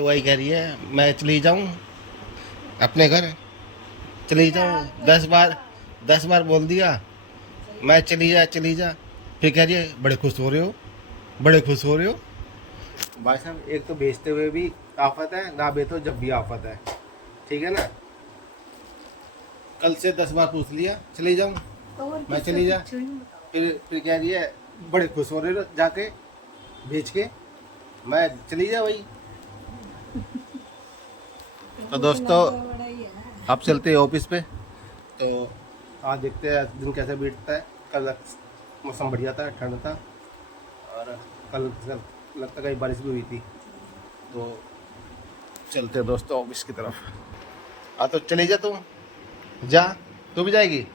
वही कह रही है मैं चली जाऊं अपने घर, चली जाऊं। 10 बार बोल दिया मैं चली जा। फिर कह रही है बड़े खुश हो रहे हो, बड़े खुश हो रहे हो। भाई साहब एक तो बेचते हुए भी आफत है, ना बेचो जब भी आफत है। ठीक है ना। कल से 10 बार पूछ लिया चली जाऊं, मैं चली जा। फिर कह रही है बड़े खुश हो रहे हो जाके बेच के, मैं चली जा भाई। तो दोस्तों अब चलते हैं ऑफिस पे। तो आज देखते हैं दिन कैसे बीतता है। कल मौसम बढ़िया था, ठंड था, और कल लगता कहीं बारिश भी हुई थी। तो चलते हैं दोस्तों ऑफिस की तरफ। हाँ तो चली जा, तुम जा। तू भी जाएगी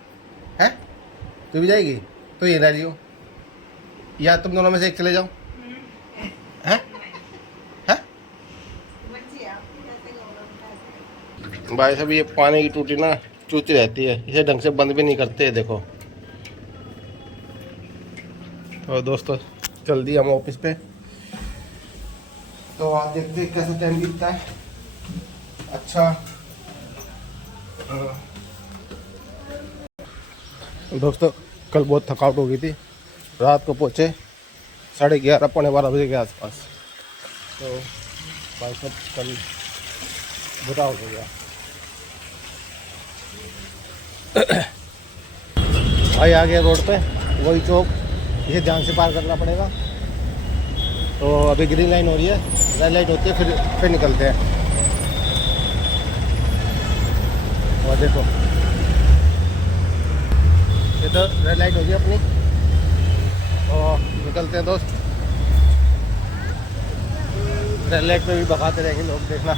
हैं? तू भी जाएगी तो ये रह रही हो, या तुम दोनों में से एक चले जाओ हैं? हैं? भाई साहब ये पानी की टूटी ना चूती रहती है, इसे ढंग से बंद भी नहीं करते। देखो और दोस्तों चल दी हम ऑफिस पे। तो आप देखते हैं कैसे टाइम बीतता है। अच्छा दोस्तों कल बहुत थकावट हो गई थी, रात को पहुँचे 11:30 पौने 12 बजे के आसपास। तो भाई साहब कल बुरा हो गया। भाई आ गया रोड पे, वही चौक, इसे ध्यान से पार करना पड़ेगा। तो अभी ग्रीन लाइन हो रही है, रेड लाइट होती है, फिर निकलते हैं। और देखो ये तो रेड लाइट होगी अपनी, तो निकलते हैं दोस्त। रेड लाइट पे भी भगाते रहेंगे लोग, देखना।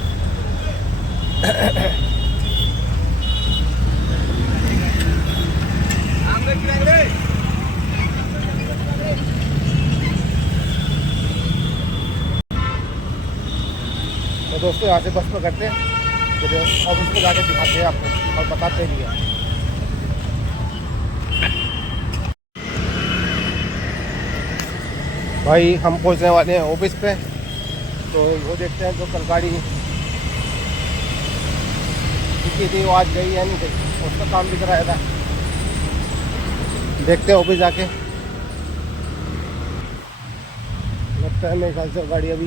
तो दोस्तों यहाँ से बस पकड़ते हैं, फिर ऑफिस में जाके दिखाते हैं आपको और बताते भी हैं। भाई हम पहुँचने वाले हैं ऑफिस पे। तो वो देखते हैं जो कल गाड़ी की थी वो आज गई या नहीं गई, उसका काम भी कराया था। देखते हैं ऑफिस जाके। लगता है मेरे ख्याल से गाड़ी अभी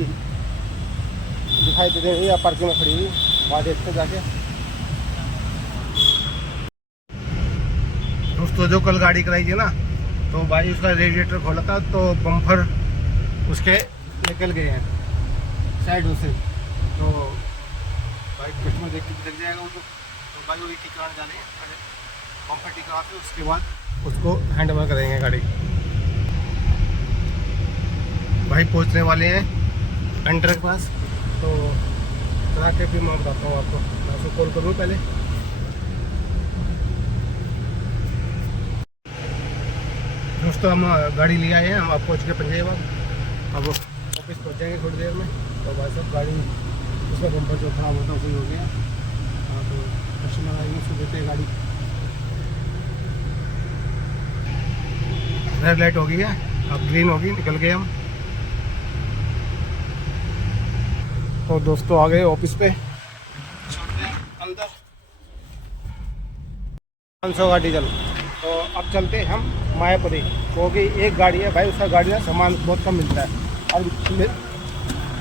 दिखाई दे रही है या पार्किंग में खड़ी हुई, वहाँ देखते जाके। दोस्तों जो कल गाड़ी कराई थी ना, तो भाई उसका रेडिएटर खोला था तो बम्पर उसके निकल गए हैं साइडों से। तो भाई कस्टमर देख जाएगा उनको, तो भाई वही ठीक कराने जा रहे हैं। बम्पर ठीक करा के उसके बाद उसको हैंड ओवर करेंगे गाड़ी। भाई पहुंचने वाले हैं अंडर के पास, तो चला के फिर मैं बताता हूँ आपको। मैं उसको कॉल करूँ पहले। दोस्तों हम गाड़ी ले आए हैं, हम आप पहुँच के पंजाब अब ऑफिस पहुँच जाएंगे थोड़ी देर में। तो भाई साहब गाड़ी उसका बम्पर जो खराब होता है वही हो गया। हाँ तो कस्टमर आएंगे, उसको देते हैं गाड़ी। रेड लाइट हो गई है, अब ग्रीन होगी, निकल गए हम। तो दोस्तों आ गए ऑफिस पे, चलते हैं अंदर। 500 का डीजल। तो अब चलते हैं हम मायापुरी, क्योंकि एक गाड़ी है भाई, उसका गाड़ी ना सामान बहुत कम मिलता है, और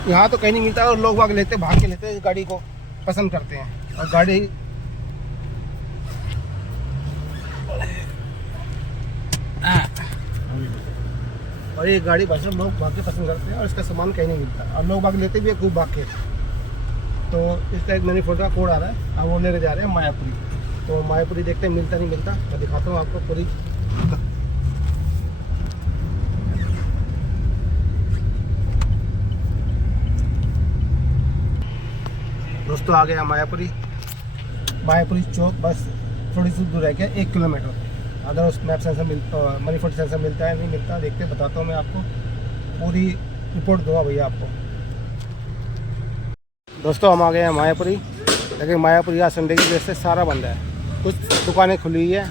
यहाँ तो कहीं नहीं मिलता, और लोग वाग लेते भाग के लेते हैं, इस गाड़ी को पसंद करते हैं। और गाड़ी और ये गाड़ी भाई लोग भाग के पसंद करते हैं, और इसका सामान कहीं नहीं मिलता, और लोग भाग लेते भी है खूब भाग के। तो इसका एक मैंने फोटो का कोड आ रहा है, अब वो लेने जा रहे हैं मायापुरी। तो मायापुरी देखते हैं मिलता नहीं मिलता, मैं दिखाता हूँ आपको पूरी। दोस्तों आ गया मायापुरी, मायापुरी चौक, बस थोड़ी सी दूर रह गया 1 किलोमीटर। अगर उस मैप सेंसर मिलता, मनी फूड सेंसर मिलता है नहीं मिलता, देखते बताता हूँ मैं आपको, पूरी रिपोर्ट दूंगा भैया आपको। दोस्तों हम आ गए हैं मायापुरी, लेकिन मायापुरी आज संडे की वजह से सारा बंद है, कुछ दुकानें खुली हुई है।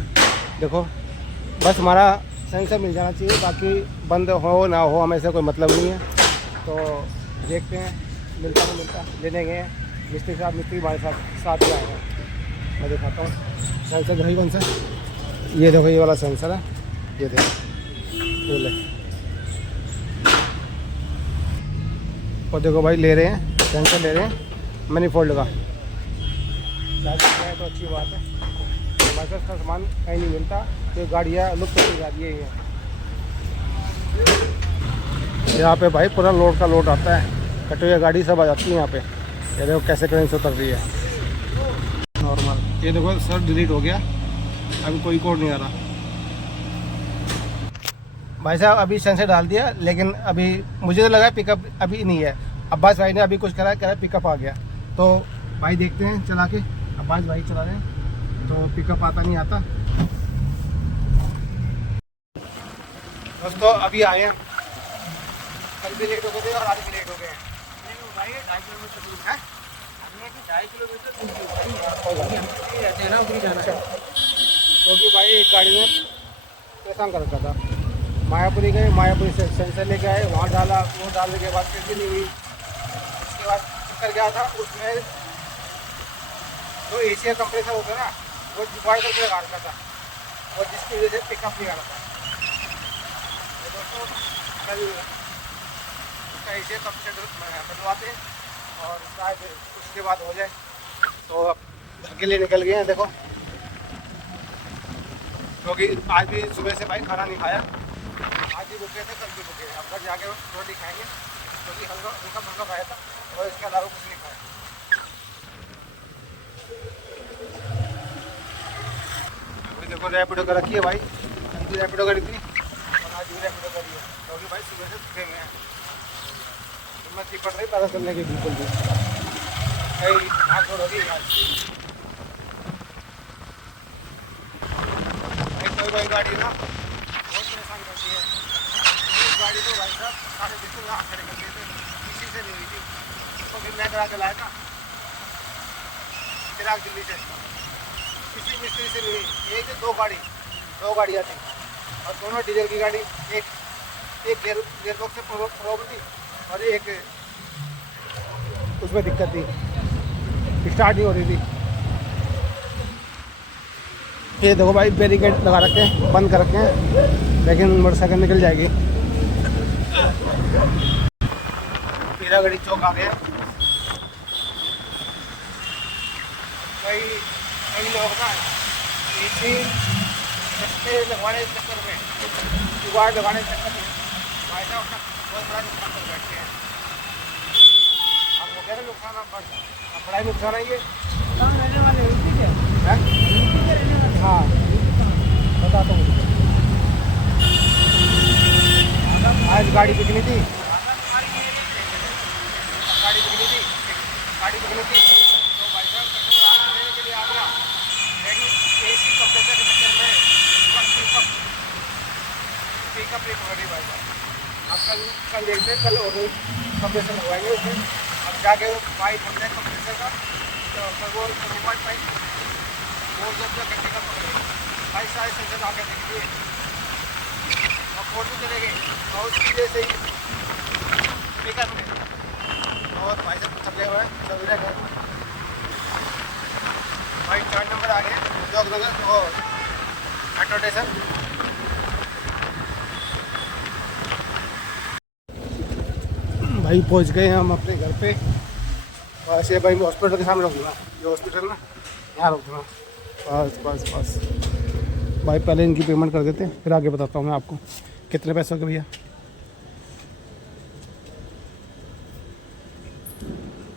देखो बस हमारा सेंसर मिल जाना चाहिए, बाकी बंद हो ना हो हमें से कोई मतलब नहीं है। तो देखते हैं मिलता नहीं मिलता, लेने गए हैं मिस्त्री साहब, मिस्त्री हमारे साथ ही आए हैं। मैं दिखाता हूँ सेंसर भाई कौन सा, ये देखो ये वाला सेंसर है, ये देखो ये ले, और देखो भाई ले रहे हैं सेंसर, ले रहे हैं मैनीफोल्ड का, तो अच्छी बात है। हमारे पास का सामान कहीं नहीं मिलता, तो गाड़ियाँ लुप्त होती जा रही है। यहाँ पे भाई पूरा लोड का लोड आता है, कटोया गाड़ी सब आ जाती है यहाँ पे। ये देखो कैसे करेंट से उतर रही है नॉर्मल। ये देखो सर डिलीट हो गया, अभी कोई कोड नहीं आ रहा। भाई साहब अभी सेंसर डाल दिया, लेकिन अभी मुझे तो लगा पिकअप अभी नहीं है। अब्बास भाई ने अभी कुछ करा, कह रहा पिकअप आ गया, तो भाई देखते हैं चला के। अब्बास भाई चला रहे हैं तो पिकअप आता नहीं आता। दोस्तों अभी आए हैं, कल भी लेट हो गए थे और आज भी लेट हो गए हैं। भाई 2.5 किलोमीटर दूर है, 2.5 किलोमीटर रहते हैं ना, उधर जाना है। क्योंकि भाई एक गाड़ी में परेशान कर रखा था। मायापुरी गए, मायापुरी से सेंसर लेके आए, वहाँ डाला, वो डालने के बाद फिर भी नहीं हुई। उसके बाद कर गया था, उसमें जो एशिया कंप्रेसर होता है ना, वो जुगाड़ करके लगा रखा था, और जिसकी वजह से पिकअप नहीं आ रहा था। तो दोस्तों कल उसका एशिया कंप्रेसर बदलवाते हैं और शायद उसके बाद हो जाए। तो अब घर के लिए निकल गए हैं देखो, क्योंकि आज भी सुबह से भाई खाना नहीं खाया। आज भी रुके थे, कल भी रुके, अब घर जाके रोटी खाएंगे, क्योंकि हल्का हल्का फुल्का खाया था और इसके अलावा कुछ नहीं खाया। अभी देखो रैपिडो कर रखी है भाई, अभी रैपिडो करी थी और आज भी रैपिडो करी है, क्योंकि भाई सुबह से थके हुए हैं। हिम्मत नहीं पड़ रही पैदल चलने की बिल्कुल भी, कहीं भाग दौड़ होगी आज। कोई भाई गाड़ी ना बहुत परेशान करती है। एक गाड़ी तो भाई साहब सारे बिल्कुल यहाँ खड़े कर दिए थे, किसी से नहीं हुई थी, तो फिर मैं करा के लाया था चिराग दिल्ली से, किसी मिस्त्री से नहीं हुई। एक दो गाड़ियाँ थी और दोनों डीजल की गाड़ी, एक गेयरबॉक्स से प्रॉब्लम थी और एक उसमें दिक्कत थी, स्टार्ट नहीं हो रही थी। ये देखो भाई बैरिकेड लगा रखे हैं, बंद कर रखे हैं, लेकिन मोटरसाइकिल निकल जाएगी। पीरागढ़ी चौक आ गया। कई लोग ना इसी रस्ते लगवाने के चक्कर में, जुगाड़ लगाने के चक्कर में भाई साहब अपना बहुत बड़ा नुकसान कर बैठते हैं। आप हो गया ना नुकसान, आप बड़ा ही नुकसान है ये। रहने वाले हाँ बताता हूँ। आज गाड़ी बिकनी थी, तो भाई साहब कस्टमर आज लेने के लिए आ गया, लेकिन एसी कंप्रेसर के चक्कर में पिकअप नहीं पकड़ रही भाई साहब। अब कल देखते हैं, कल और कंप्रेसर लगवाएंगे उसमें। अब जाके वो पाइप बन जाए कंप्रेसर का, तो वो पाइप वो जब तक पिकअप पकड़ेगा भाई सारे सेंसर आके देखिए और फोन भी चलेंगे और उसकी वजह से ही पिकअप नहीं। और भाई साहब थके हुए हैं, चल रहे हैं भाई। 4 नंबर आ गए उद्योग नगर और मेट्रो स्टेशन। भाई पहुंच गए हम अपने घर पे। वैसे भाई हॉस्पिटल के सामने रुक दूँगा, जो हॉस्पिटल ना यहाँ रुक दूँगा। बस भाई पहले इनकी पेमेंट कर देते हैं, फिर आगे बताता हूँ मैं आपको कितने पैसों के भैया।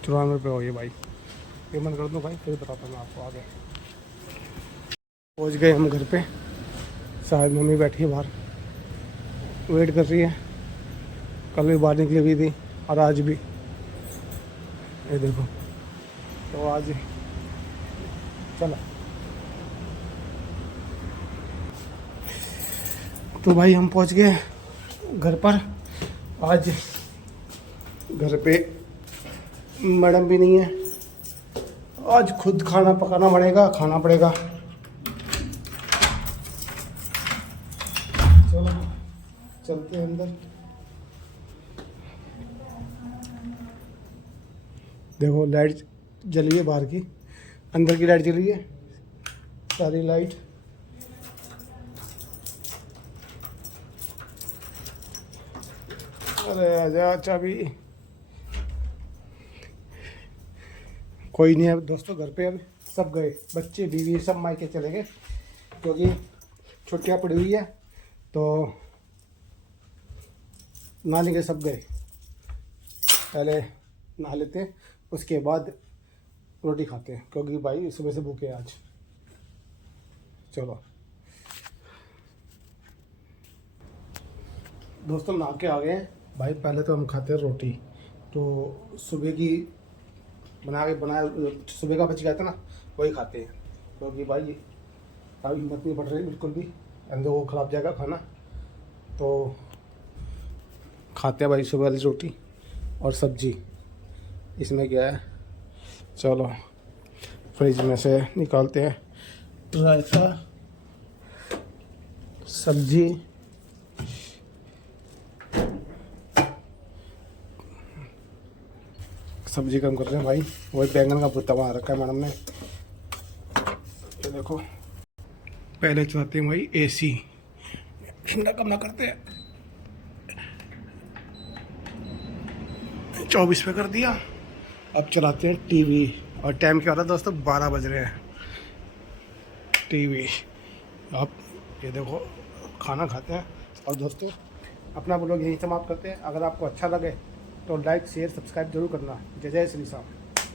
94 रुपये हो गए भाई, पेमेंट कर दूँ भाई, फिर बताता हूँ मैं आपको आगे। पहुँच गए हम घर पे, शायद मम्मी बैठी है बाहर वेट कर रही है। कल भी बाहर निकली हुई थी और आज भी, ये देखो। तो आज चलो, तो भाई हम पहुंच गए घर पर। आज घर पे मैडम भी नहीं है, आज खुद खाना पकाना पड़ेगा, खाना पड़ेगा। चलो चलते हैं अंदर। देखो लाइट जली है बाहर की, अंदर की लाइट जली है, सारी लाइट। अरे आजा चाबी। कोई नहीं है दोस्तों घर पे, अब सब गए, बच्चे बीवी सब मायके चले गए क्योंकि छुट्टियां पड़ी हुई है। तो नानी के सब गए, पहले नहा लेते हैं उसके बाद रोटी खाते हैं क्योंकि भाई सुबह से भूखे हैं आज। चलो दोस्तों नहा के आ गए हैं भाई। पहले तो हम खाते हैं रोटी, तो सुबह की बनाया सुबह का बच गया था ना, वही खाते हैं क्योंकि भाई अभी हिम्मत नहीं बढ़ रही बिल्कुल भी, अंदर वो खराब जाएगा खाना। तो खाते हैं भाई सुबह वाली रोटी और सब्जी। इसमें क्या है, चलो फ्रिज में से निकालते हैं रायता, सब्जी, सब्जी कम कर रहे हैं भाई। वही बैंगन का भुर्ता बना रखा है मैडम ने। ये देखो पहले चलाते हैं भाई एसी, ठंडा कम ना करते हैं। 24 पे कर दिया। अब चलाते हैं टीवी और टाइम क्या हो रहा है दोस्तों, 12 बज रहे हैं। टीवी अब ये देखो खाना खाते हैं। और दोस्तों अपना ब्लॉग यहीं समाप्त करते हैं। अगर आपको अच्छा लगे तो लाइक शेयर सब्सक्राइब जरूर करना। जय जय श्री राम।